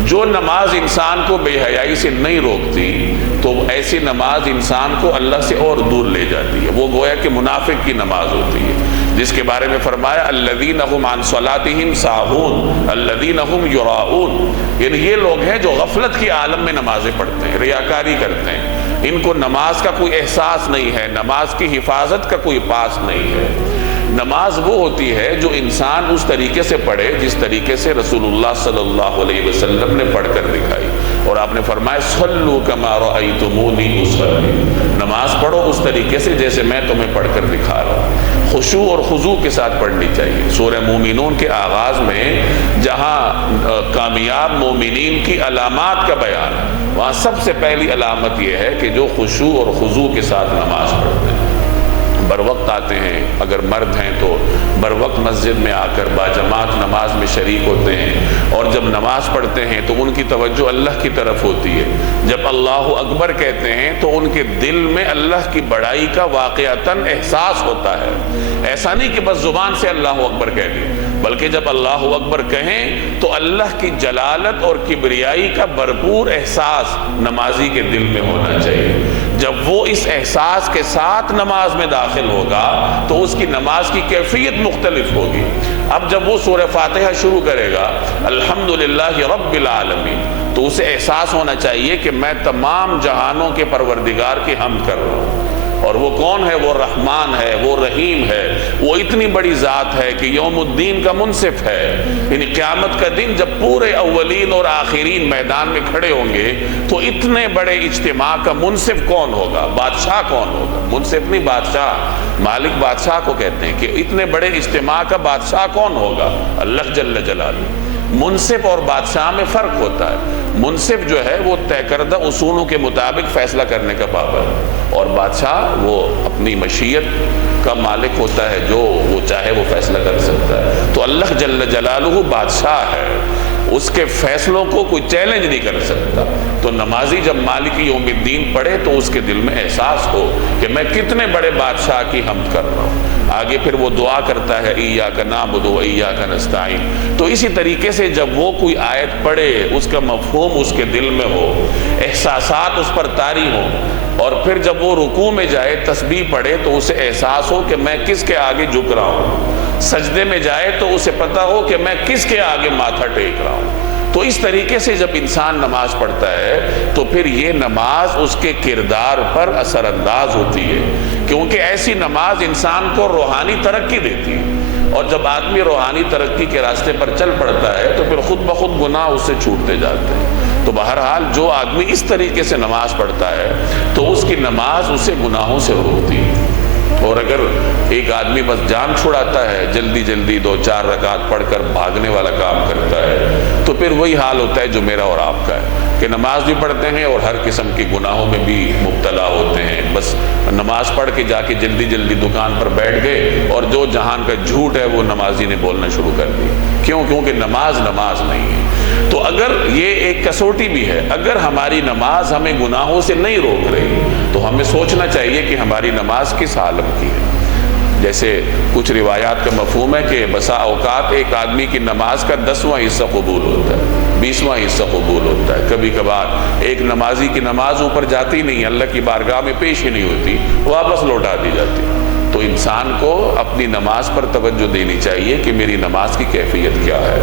جو نماز انسان کو بے حیائی سے نہیں روکتی تو ایسی نماز انسان کو اللہ سے اور دور لے جاتی ہے، وہ گویا کہ منافق کی نماز ہوتی ہے، جس کے بارے میں فرمایا الذین هم عن صلاتهم ساہون الذین هم یراؤون، یعنی یہ لوگ ہیں جو غفلت کی عالم میں نمازیں پڑھتے ہیں، ریاکاری کرتے ہیں، ان کو نماز کا کوئی احساس نہیں ہے، نماز کی حفاظت کا کوئی پاس نہیں ہے۔ نماز وہ ہوتی ہے جو انسان اس طریقے سے پڑھے جس طریقے سے رسول اللہ صلی اللہ علیہ وسلم نے پڑھ کر دکھائی، اور آپ نے فرمایا صلوا کما رأیتمونی اصلی، نماز پڑھو اس طریقے سے جیسے میں تمہیں پڑھ کر دکھا رہا ہوں، خشوع اور خضوع کے ساتھ پڑھنی چاہیے۔ سورہ مومنون کے آغاز میں جہاں کامیاب مومنین کی علامات کا بیان ہے، وہاں سب سے پہلی علامت یہ ہے کہ جو خشوع اور خضوع کے ساتھ نماز پڑھتے ہیں، بر وقت آتے ہیں، اگر مرد ہیں تو بر وقت مسجد میں آ کر باجماعت نماز میں شریک ہوتے ہیں، اور جب نماز پڑھتے ہیں تو ان کی توجہ اللہ کی طرف ہوتی ہے، جب اللہ اکبر کہتے ہیں تو ان کے دل میں اللہ کی بڑائی کا واقعتاً احساس ہوتا ہے، ایسا نہیں کہ بس زبان سے اللہ اکبر کہہ لیں، بلکہ جب اللہ اکبر کہیں تو اللہ کی جلالت اور کبریائی کا بھرپور احساس نمازی کے دل میں ہونا چاہیے۔ جب وہ اس احساس کے ساتھ نماز میں داخل ہوگا تو اس کی نماز کی کیفیت مختلف ہوگی۔ اب جب وہ سورہ فاتحہ شروع کرے گا الحمدللہ رب العالمین، تو اسے احساس ہونا چاہیے کہ میں تمام جہانوں کے پروردگار کی حمد کر رہا ہوں، اور وہ کون ہے؟ وہ رحمان ہے، وہ رحیم ہے، وہ اتنی بڑی ذات ہے کہ یوم الدین کا منصف ہے، یعنی قیامت کا دن جب پورے اولین اور آخرین میدان میں کھڑے ہوں گے تو اتنے بڑے اجتماع کا منصف کون ہوگا؟ بادشاہ کون ہوگا؟ منصف نہیں، بادشاہ، مالک بادشاہ کو کہتے ہیں، کہ اتنے بڑے اجتماع کا بادشاہ کون ہوگا؟ اللہ جل جلالہ۔ منصف اور بادشاہ میں فرق ہوتا ہے، منصف جو ہے وہ طے کردہ اصولوں کے مطابق فیصلہ کرنے کا پابند ہے، اور بادشاہ وہ اپنی مشیت کا مالک ہوتا ہے، جو وہ چاہے وہ فیصلہ کر سکتا ہے۔ تو اللہ جل جلالہ بادشاہ ہے، اس کے فیصلوں کو کوئی چیلنج نہیں کر سکتا۔ تو نمازی جب مالک یوم الدین پڑھے تو اس کے دل میں احساس ہو کہ میں کتنے بڑے بادشاہ کی حمد کر رہا ہوں۔ آگے پھر وہ دعا کرتا ہے ایاک نعبد و ایاک نستعین۔ تو اسی طریقے سے جب وہ کوئی آیت پڑھے اس کا مفہوم اس کے دل میں ہو، احساسات اس پر طاری ہوں، اور پھر جب وہ رکوع میں جائے تسبیح پڑھے تو اسے احساس ہو کہ میں کس کے آگے جھک رہا ہوں، سجدے میں جائے تو اسے پتہ ہو کہ میں کس کے آگے ماتھا ٹیک رہا ہوں۔ تو اس طریقے سے جب انسان نماز پڑھتا ہے تو پھر یہ نماز اس کے کردار پر اثر انداز ہوتی ہے، کیونکہ ایسی نماز انسان کو روحانی ترقی دیتی ہے، اور جب آدمی روحانی ترقی کے راستے پر چل پڑتا ہے تو پھر خود بخود گناہ اس سے چھوٹتے جاتے ہیں۔ تو بہرحال جو آدمی اس طریقے سے نماز پڑھتا ہے تو اس کی نماز اسے گناہوں سے روکتی ہے۔ اور اگر ایک آدمی بس جان چھڑاتا ہے، جلدی جلدی 2-4 رکعت پڑھ کر بھاگنے والا کام کرتا ہے، تو پھر وہی حال ہوتا ہے جو میرا اور آپ کا ہے، کہ نماز بھی پڑھتے ہیں اور ہر قسم کی گناہوں میں بھی مبتلا ہوتے ہیں۔ بس نماز پڑھ کے جا کے جلدی جلدی دکان پر بیٹھ گئے اور جو جہان کا جھوٹ ہے وہ نمازی نے بولنا شروع کر دی۔ کیونکہ نماز نہیں ہے۔ تو اگر یہ ایک کسوٹی بھی ہے، اگر ہماری نماز ہمیں گناہوں سے نہیں روک رہی تو ہمیں سوچنا چاہیے کہ ہماری نماز کس عالم کی ہے۔ جیسے کچھ روایات کا مفہوم ہے کہ بسا اوقات ایک آدمی کی نماز کا 10واں حصہ قبول ہوتا ہے، 20واں حصہ قبول ہوتا ہے، کبھی کبھار ایک نمازی کی نماز اوپر جاتی نہیں، اللہ کی بارگاہ میں پیش ہی نہیں ہوتی، واپس لوٹا دی جاتی۔ تو انسان کو اپنی نماز پر توجہ دینی چاہیے کہ میری نماز کی کیفیت کیا ہے۔